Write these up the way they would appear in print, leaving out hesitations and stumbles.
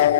Python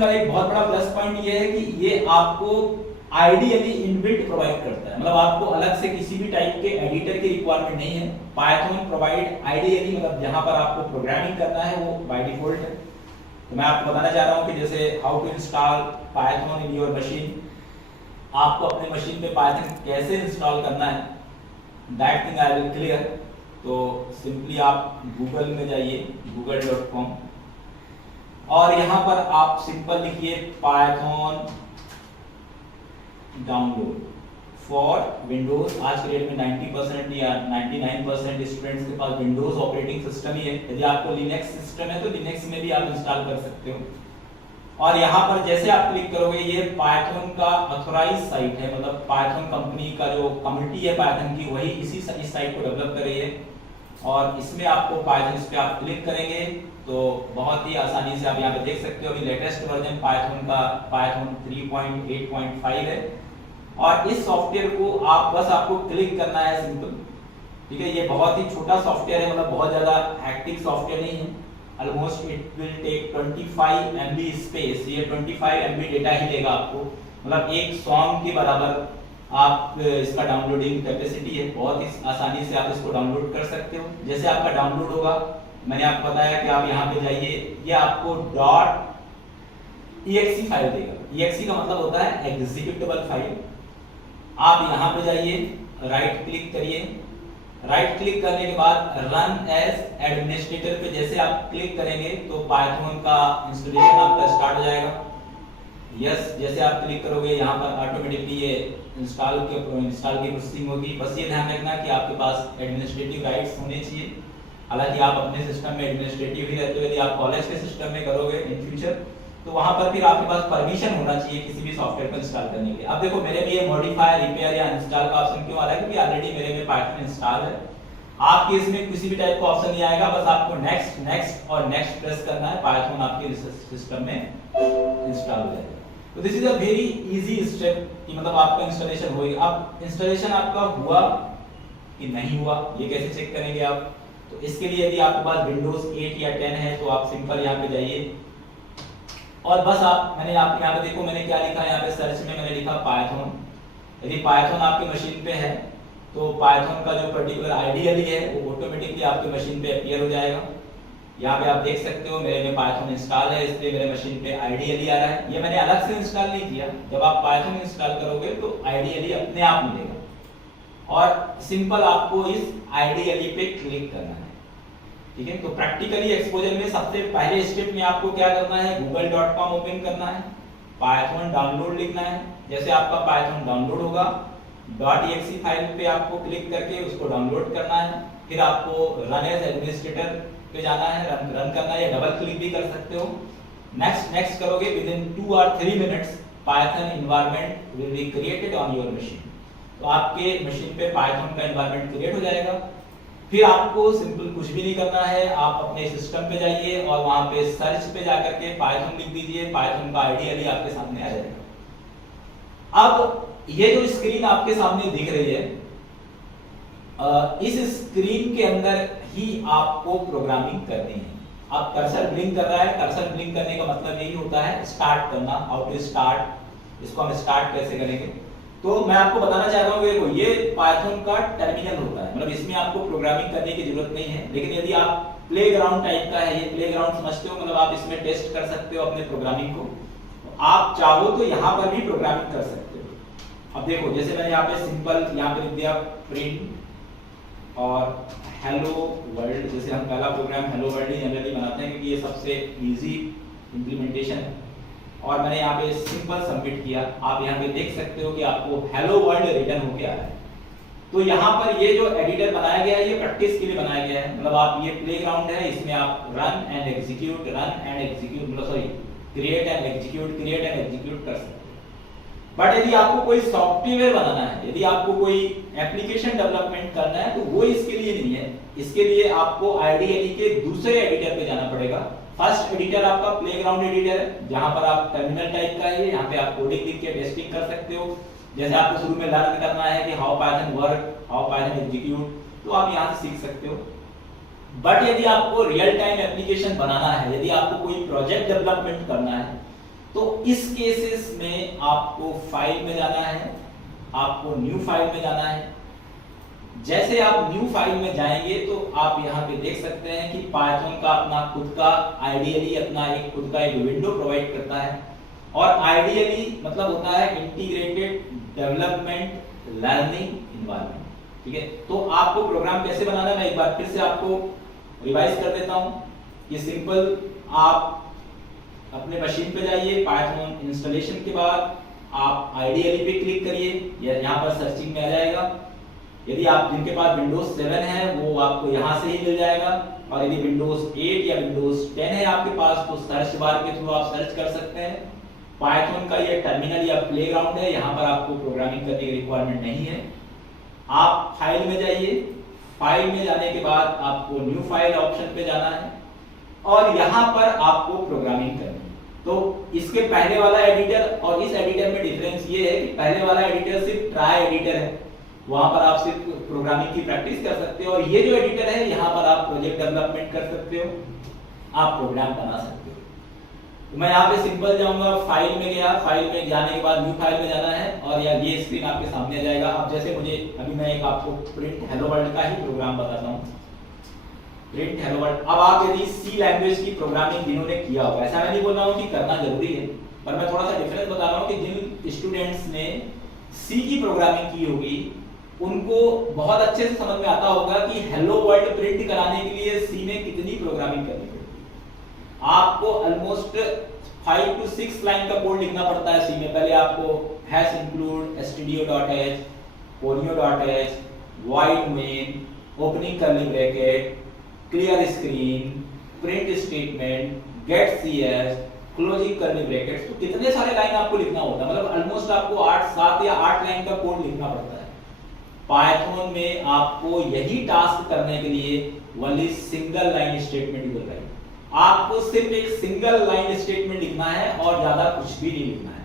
का एक बहुत बड़ा प्लस पॉइंट ये है कि ये आपको आइडियली इनबिल्ट प्रोवाइड करता है, मतलब आपको अलग से किसी भी टाइप के एडिटर की रिक्वायरमेंट नहीं है। पाइथन प्रोवाइड आइडियली, मतलब जहां पर आपको प्रोग्रामिंग करना है वो बाय डिफॉल्ट है। तो मैं आपको बताना चाह रहा हूं कि जैसे how to install Python in your machine, आपको अपने मशीन पे पाइथन कैसे इंस्टॉल करना है, that thing I will clear. तो सिंपली आप गूगल में जाइए, google.com, और यहां पर आप सिंपल लिखिए पाइथन डाउनलोड फॉर विंडोज। आज के डेट में 90% या 99% स्टूडेंट्स के पास विंडोज ऑपरेटिंग सिस्टम ही है। यदि आपको लिनक्स सिस्टम है तो लिनक्स में भी आप इंस्टॉल कर सकते हो। और यहाँ पर जैसे आप क्लिक करोगे, ये पाइथन का ऑथराइज साइट है, मतलब पाइथन कंपनी का जो कम्युनिटी है पाइथन की, वही इस साइट को डेवलप कर रही है। और इसमें आपको पाइथन, इस पे आप क्लिक करेंगे तो बहुत ही आसानी से आप यहाँ पे देख सकते हो अभी लेटेस्ट वर्जन पाइथन का पाइथन 3.8.5 है। और इस सॉफ्टवेयर को आपको क्लिक करना है सिंपल, ठीक है। ये बहुत ही छोटा सॉफ्टवेयर है, मतलब बहुत ज्यादा हैक्टिक सॉफ्टवेयर नहीं है। Almost it will take 25 MB space, ये 25 MB डेटा ही लेगा आपको, मतलब एक सॉन्ग के बराबर आप इसका डाउनलोडिंग कैपेसिटी है। बहुत ही आसानी से आप इसको डाउनलोड कर सकते हो। जैसे आपका डाउनलोड होगा, मैंने आपको बताया कि आप यहाँ पे जाइए, ये आपको .exe फाइल देगा। exe का मतलब होता है एग्जीक्यूटेबल फाइल। आप यहाँ पे जाइए, राइट क्लिक करिए, राइट क्लिक करने के बाद रन एज एडमिनिस्ट्रेटर पे जैसे आप क्लिक करेंगे तो पाइथन का इंस्टॉलेशन आपका स्टार्ट हो जाएगा। यस, जैसे आप क्लिक करोगे यहाँ पर ऑटोमेटिकली ये इंस्टॉल की प्रोसेसिंग होगी। बस ये ध्यान रखना कि आपके पास एडमिनिस्ट्रेटिव राइट्स होने चाहिए। हालांकि आप अपने सिस्टम में एडमिनिस्ट्रेटिव ही रहते हो, यदि आप कॉलेज के सिस्टम में करोगे इन फ्यूचर तो वहां पर फिर आपके पास परमिशन होना चाहिए किसी भी सॉफ्टवेयर को इंस्टॉल करने के लिए। अब देखो मेरे भी ये मॉडिफाई, रिपेयर या इंस्टॉल का ऑप्शन क्यों आ रहा है, क्योंकि ऑलरेडी मेरे में पाइथन इंस्टॉल है। आपके इसमें किसी भी टाइप का ऑप्शन नहीं आएगा, बस आपको नेक्स्ट नेक्स्ट और नेक्स्ट प्रेस करना है, पाइथन आपके सिस्टम में इंस्टॉल हो जाएगा। तो this is a very easy step कि मतलब आपका इंस्टॉलेशन होगा। अब इंस्टॉलेशन आपका हुआ कि नहीं हुआ ये कैसे चेक करेंगे आप, तो इसके लिए यदि आपके पास विंडोज 8 या 10 है तो आप सिंपल यहाँ पे जाइए और बस मैंने आप यहाँ पे देखो मैंने क्या लिखा है, यहाँ पे सर्च में मैंने लिखा पाइथन। यदि पाइथन आपकी मशीन पे है तो पाइथन का जो पर्टिकुलर आइडियली है वो ऑटोमेटिकली आपकी मशीन पे अपीयर हो जाएगा। यहाँ पे आप देख सकते हो मेरे में पाइथन इंस्टॉल है, इसलिए मेरे मशीन पे आइडियली आ रहा है। ये मैंने अलग से इंस्टॉल नहीं किया, जब आप पाइथन इंस्टॉल करोगे तो आइडियली अपने आप मिलेगा और सिंपल आपको इस आइडियली पे क्लिक करना है, ठीक है। तो प्रैक्टिकली एक्सपोजर में सबसे पहले स्टेप में आपको क्या करना है, google.com ओपन करना है, पाइथन डाउनलोड लिखना है। जैसे आपका पाइथन डाउनलोड होगा, .exe फाइल पे आपको क्लिक करके उसको डाउनलोड करना है। फिर आपको रन एज एडमिनिस्ट्रेटर पे जाना है, रन करना है या डबल क्लिक भी कर सकते हो। नेक्स्ट करोगे, विद इन 2 और 3 minutes Python environment will be created on your machine. तो आपके मशीन पे पाइथन का एनवायरनमेंट क्रिएट हो जाएगा। फिर आपको सिंपल कुछ भी नहीं करना है, आप अपने सिस्टम पे जाइए और वहां पे सर्च पे जाकर के पाइथन लिख दीजिए, पाइथन का आइडियली आपके सामने आ जाएगा। अब ये जो स्क्रीन आपके सामने दिख रही है, इस स्क्रीन के अंदर ही आपको प्रोग्रामिंग करनी है। अब कर्सर ब्लिंक कर रहा है, कर्सर ब्लिंक करने का मतलब यही होता है स्टार्ट करना, हाउ टू स्टार्ट। इसको हम स्टार्ट कैसे करेंगे, तो मैं आपको बताना चाह रहा हूँ देखो ये पाइथन का टर्मिनल होता है, मतलब इसमें आपको प्रोग्रामिंग करने की जरूरत नहीं है। लेकिन यदि आप प्लेग्राउंड टाइप का है, ये प्लेग्राउंड समझते हो, मतलब आप इसमें टेस्ट कर सकते हो अपने प्रोग्रामिंग को। आप चाहो तो यहाँ पर भी प्रोग्रामिंग कर सकते हो। अब देखो जैसे मैंने यहाँ पे सिंपल यहाँ पे लिख दिया प्रिंट और हेलो वर्ल्ड। जैसे हम पहला प्रोग्राम हेलो वर्ल्ड ही जनरली बनाते हैं क्योंकि ये सबसे इजी इंप्लीमेंटेशन है। और मैंने यहाँ पे सिंपल सबमिट किया, आप यहाँ पे देख सकते हो कि आपको हेलो वर्ल्ड रिटर्न होके आ रहा है। तो यहाँ पर ये जो एडिटर बनाया गया है ये प्रैक्टिस के लिए बनाया गया है, मतलब आप ये प्लेग्राउंड है, इसमें आप रन एंड एग्जीक्यूट मतलब सॉरी क्रिएट एंड एग्जीक्यूट कर सकते हैं। बट यदि आपको कोई सॉफ्टवेयर बनाना है, यदि आपको कोई एप्लीकेशन डेवलपमेंट करना है तो वो इसके लिए नहीं है। इसके लिए आपको आइडियली के दूसरे एडिटर पे जाना पड़ेगा। फर्स्ट एडिटर आपका प्लेग्राउंड एडिटर है, जहां पर आप टर्मिनल टाइप का है, यहाँ पे आप कोडिंग लिख के टेस्टिंग कर सकते हो। जैसे आपको शुरू में लर्न करना है कि how Python work, how Python execute, तो आप यहाँ से सीख सकते हो। बट यदि आपको रियल टाइम एप्लीकेशन बनाना है, यदि आपको कोई प्रोजेक्ट डेवलपमेंट करना है, तो इस केसेस में आपको फाइल में जाना है, आपको न्यू फाइल में जाना है। जैसे आप न्यू फाइल में जाएंगे तो आप यहाँ पे देख सकते हैं कि पाइथन का अपना खुद का आइडियली अपना एक खुद का एक विंडो प्रोवाइड करता है, और आइडियली मतलब होता है इंटीग्रेटेड डेवलपमेंट लर्निंग एनवायरनमेंट, ठीक है। तो आपको प्रोग्राम कैसे बनाना है मैं एक बार फिर से आपको रिवाइज कर देता हूं कि सिंपल आप अपने मशीन पे जाइए, पाइथन इंस्टॉलेशन के बाद आप आइडियली पे क्लिक करिए, यहाँ पर सर्चिंग में आ जाएगा। यदि आप जिनके पास विंडोज 7 है वो आपको यहाँ से ही मिल जाएगा, और यदि विंडोज 8 या विंडोज 10 है आपके पास तो सर्च बार के थ्रू आप सर्च कर सकते हैं। पाइथन का ये टर्मिनल या प्लेग्राउंड है, यहाँ पर आपको प्रोग्रामिंग करने की रिक्वायरमेंट नहीं है। आप फाइल में जाइए, फाइल में जाने के बाद आपको न्यू फाइल ऑप्शन पे जाना है, और यहाँ पर आपको प्रोग्रामिंग करनी है। तो इसके पहले वाला एडिटर और इस एडिटर में डिफरेंस ये है कि पहले वाला एडिटर सिर्फ ट्राई एडिटर है, वहां पर आप सिर्फ प्रोग्रामिंग की प्रैक्टिस कर सकते हो, और ये जो एडिटर है यहाँ पर आप प्रोजेक्ट डेवलपमेंट कर सकते हो, आप प्रोग्राम बना सकते हो। तो मैं यहाँ पे सिंपल जाऊंगा, फाइल में गया, फाइल में जाने के बाद न्यू फाइल में जाना है, और यार ये स्क्रीन आपके सामने आ जाएगा। अब जैसे मुझे अभी मैं एक आपको प्रिंट हेलो वर्ल्ड का ही प्रोग्राम बताता हूँ, प्रिंट हेलो वर्ल्ड। अब आप यदि सी लैंग्वेज की प्रोग्रामिंग जिन्होंने किया होगा, ऐसा मैं नहीं बोल रहा हूँ कि करना जरूरी है, पर मैं थोड़ा सा डिफरेंस बता रहा हूँ कि जिन स्टूडेंट्स ने सी की प्रोग्रामिंग की होगी उनको बहुत अच्छे से समझ में आता होगा कि हेलो वर्ल्ड प्रिंट कराने के लिए सी में कितनी प्रोग्रामिंग करनी पड़ती है। आपको ऑलमोस्ट 5 to 6 लाइन का कोड लिखना पड़ता है सी में। पहले आपको hash include stdio.h, conio.h, void main, opening curly bracket, clear screen, print statement, get CS, closing curly brackets, तो कितने सारे लाइन आपको लिखना होता है, मतलब ऑलमोस्ट आपको 7 या 8 लाइन का कोड लिखना पड़ता है। पाइथन में आपको यही टास्क करने के लिए only single line statement use करें। आपको सिर्फ एक सिंगल लाइन स्टेटमेंट लिखना है और ज्यादा कुछ भी नहीं लिखना है।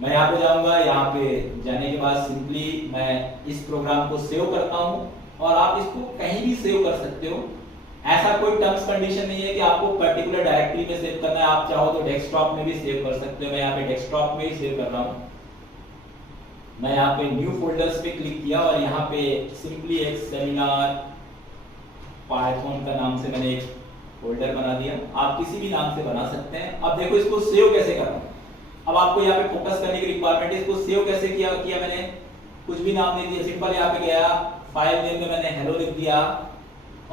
मैं यहाँ पे जाऊंगा, यहाँ पे जाने के बाद सिंपली मैं इस प्रोग्राम को सेव करता हूँ, और आप इसको कहीं भी सेव कर सकते हो। ऐसा कोई टर्म्स कंडीशन नहीं है कि आपको पर्टिकुलर डायरेक्टरी में सेव करना है, आप चाहो तो डेस्कटॉप में भी सेव कर सकते हो। मैं यहाँ पे डेस्कटॉप में ही सेव कर रहा हूँ। मैं यहाँ पे न्यू फोल्डर्स पे क्लिक किया, और यहाँ पे सिंपली एक सेमिनार पाइथन का नाम से मैंने एक फोल्डर बना दिया। आप किसी भी नाम से बना सकते हैं। अब देखो इसको सेव कैसे करना है। अब आपको यहाँ पे फोकस करने की रिक्वायरमेंट है। इसको सेव कैसे किया मैंने कुछ भी नाम नहीं दिया, सिंपल यहाँ पे गया, फाइल नेम में मैंने हेलो लिख दिया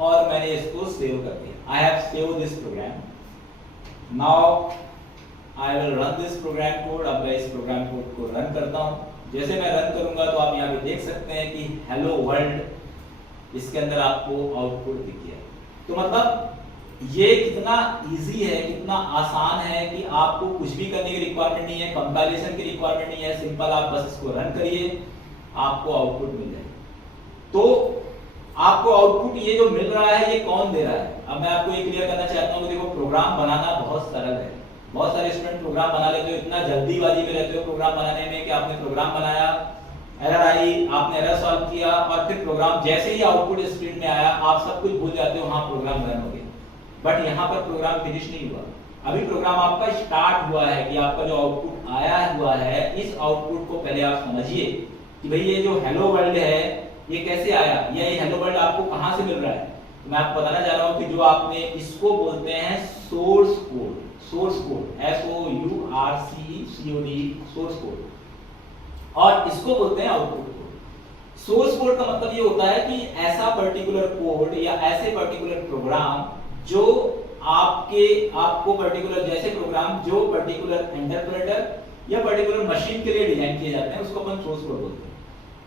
और मैंने इसको सेव कर दिया। I have saved this program. Now I will run this program code. अब मैं इस प्रोग्राम कोड को रन करता हूँ। जैसे मैं रन करूंगा तो आप यहाँ पे देख सकते हैं कि हेलो वर्ल्ड इसके अंदर आपको आउटपुट दिख गया। तो मतलब ये कितना इजी है, कितना आसान है कि आपको कुछ भी करने की रिक्वायरमेंट नहीं है, कंपाइलेशन की रिक्वायरमेंट नहीं है। सिंपल आप बस इसको रन करिए, आपको आउटपुट मिल जाएगा। तो आपको आउटपुट ये जो मिल रहा है ये कौन दे रहा है? अब मैं आपको ये क्लियर करना चाहता हूँ कि देखो प्रोग्राम बनाना बहुत सरल है। बहुत सारे स्टूडेंट प्रोग्राम बना लेते हो, इतना जल्दीबाजी में रहते हो प्रोग्राम बनाने में कि आपने प्रोग्राम बनाया, एरर आई, आपने एरर सॉल्व किया और फिर प्रोग्राम जैसे ही आउटपुट स्क्रीन में आया आप सब कुछ भूल जाते हो, हाँ प्रोग्राम रन हो गया। बट यहाँ पर प्रोग्राम फिनिश नहीं हुआ, अभी प्रोग्राम आपका स्टार्ट हुआ है कि आपका जो आउटपुट आया हुआ है इस आउटपुट को पहले आप समझिए कि भाई ये जो हेलो वर्ल्ड है ये कैसे आया, ये हेलो वर्ल्ड आपको कहाँ से मिल रहा है। तो मैं आपको बताना चाह रहा हूँ कि जो आपने इसको बोलते हैं source code, source code SOURCECOD, source code, और इसको बोलते हैं आउटपुट कोड। सोर्स कोड का मतलब ये होता है कि ऐसा पर्टिकुलर कोड या ऐसे पर्टिकुलर प्रोग्राम जो आपको पर्टिकुलर जैसे प्रोग्राम जो पर्टिकुलर इंटरप्रेटर या पर्टिकुलर मशीन के लिए डिजाइन किए जाते हैं उसको अपन सोर्स कोड बोलते हैं।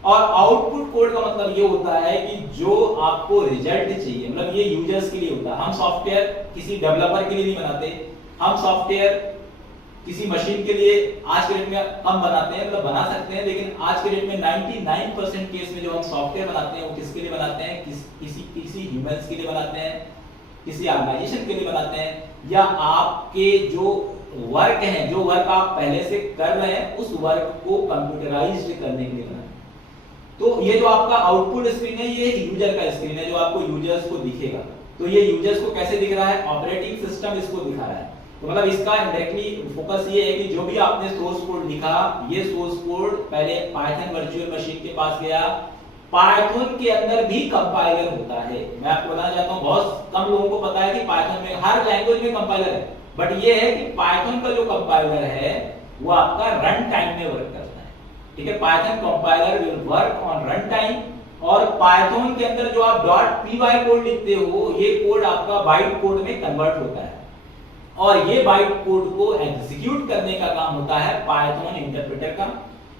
और आउटपुट कोड का मतलब ये होता है कि जो आपको रिजल्ट चाहिए, मतलब ये यूजर्स के लिए होता है। हम सॉफ्टवेयर किसी डेवलपर के लिए नहीं बनाते, हम सॉफ्टवेयर किसी मशीन के लिए आज के डेट में कम बनाते हैं, मतलब बना सकते हैं, लेकिन आज के डेट में 99% केस में जो हम सॉफ्टवेयर बनाते हैं वो किसके लिए बनाते हैं? किसी ह्यूमंस के लिए बनाते हैं, किसी ऑर्गेनाइजेशन के लिए बनाते हैं, या आपके जो वर्क है, जो वर्क आप पहले से कर रहे हैं, उस वर्क को कंप्यूटराइज्ड करने के लिए बनाया। तो ये जो आपका आउटपुट स्क्रीन है, ये यूजर का स्क्रीन है जो आपको यूजर्स को दिखेगा। तो ये यूजर्स को कैसे दिख रहा है? ऑपरेटिंग सिस्टम इसको दिखा रहा है। तो मतलब इसका डायरेक्टली फोकस ये है कि जो भी आपने सोर्स कोड लिखा, ये सोर्स कोड पहले पाइथन वर्चुअल मशीन के पास गया। पाइथन के अंदर भी कंपाइलर होता है। मैं आपको बताना चाहता हूँ, बहुत कम लोगों को पता है कि पाइथन में हर लैंग्वेज में कंपाइलर है, बट ये है कि पाइथन का जो कंपाइलर है वो आपका रन टाइम में वर्क करता है। ठीक है, Python compiler will work on run time. और पाइथन के अंदर जो आप .py कोड लिखते हो, ये कोड आपका बाइट कोड में कन्वर्ट होता है, और ये बाइट कोड को एग्जीक्यूट करने का काम होता है पाइथन इंटरप्रेटर का।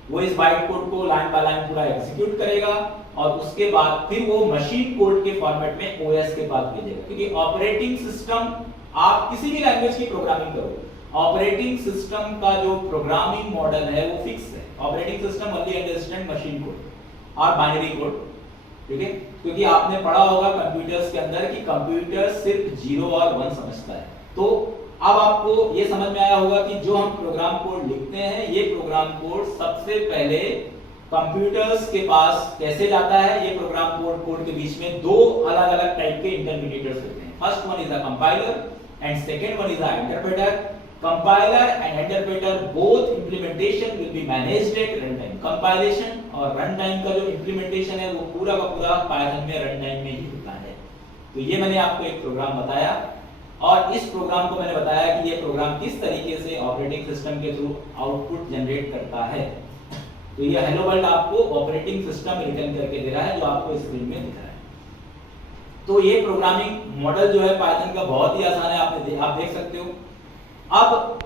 वो इस बाइट कोड को लाइन बाय लाइन पूरा एग्जीक्यूट करेगा, और उसके बाद फिर वो मशीन कोड के फॉर्मेट में ओएस के पास भेजेगा। क्योंकि ऑपरेटिंग सिस्टम, आप किसी भी लैंग्वेज की प्रोग्रामिंग करो, ऑपरेटिंग सिस्टम का जो प्रोग्रामिंग मॉडल है वो फिक्स है। Operating system only understand machine code और बाइनरी कोड। ठीक है, क्योंकि आपने पढ़ा होगा कंप्यूटर्स के अंदर कि कंप्यूटर सिर्फ 0 और 1 समझता है। तो अब आपको ये समझ में आया होगा कि जो हम प्रोग्राम कोड लिखते हैं, ये प्रोग्राम कोड सबसे पहले कंप्यूटर्स के पास कैसे जाता है। ये प्रोग्राम कोड के बीच में दो अलग अलग टाइप के इंटरमीडिएट्स होते हैं। First one is a compiler and second one is a interpreter. Compiler and interpreter both implementation will be managed at run time. Compilation और रन टाइम का जो इंप्लीमेंटेशन है वो पूरा का पूरा पाइथन में रन टाइम में ही होता है। तो ये मैंने आपको एक प्रोग्राम बताया, और इस प्रोग्राम को मैंने बताया कि ये प्रोग्राम किस तरीके से ऑपरेटिंग सिस्टम के थ्रू आउटपुट जनरेट करता है। तो ये हेलो वर्ल्ड आपको ऑपरेटिंग सिस्टम रिटर्न करके दे रहा है, जो आपको स्क्रीन में दिख रहा है। तो ये प्रोग्रामिंग मॉडल जो है पाइथन का बहुत ही आसान है, आप देख सकते हो। अब